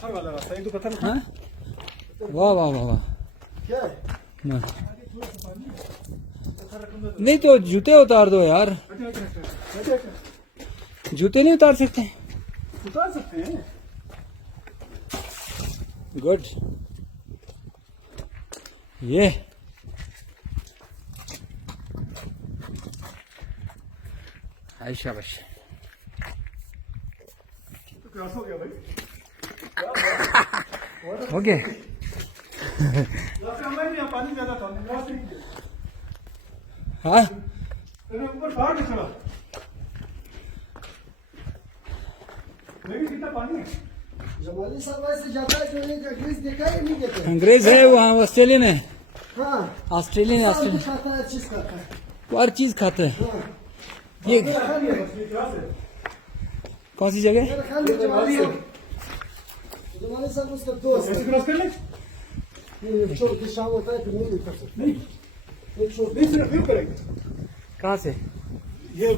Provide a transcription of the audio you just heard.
पत्थर वाला रास्ता, एक दो पत्थर। हाँ? वाह वाह वाह वाह। क्या है? हाँ। नहीं तो जूते उतार दो यार, जूते नहीं उतार सकते? उतार सकते हैं। गुड। ये हाय शाबाश। तो क्रॉस हो गया भाई। ओके। लास्ट टाइम में यहाँ पानी ज्यादा था, क्रॉस नहीं किया। हाँ मैंने ऊपर पहाड़ पे चढ़ा, लेकिन कितना पानी है। जमाली साहब ऐसे जाता है जो एक अंग्रेज देखा है नहीं देखा? अंग्रेज है वहाँ, ऑस्ट्रेलियन है। हाँ, ऑस्ट्रेलियन सब ऑस्ट्रेलियन खाता है, चीज खाता है। वो हर चीज खाते हैं। हाँ, ये रखा नहीं है बस, ये क्रॉस है। कौन सी जगह? मेरा ख्याल में जमाली साहब, जमाली साहब उसका दोस्त ऐसे है। क्रॉस कर ले। ये छोड़ के शाम होता है फिर नहीं कर सकते। नहीं, ये छोड़ नहीं सिर्फ व्यू करेंगे। कहाँ से?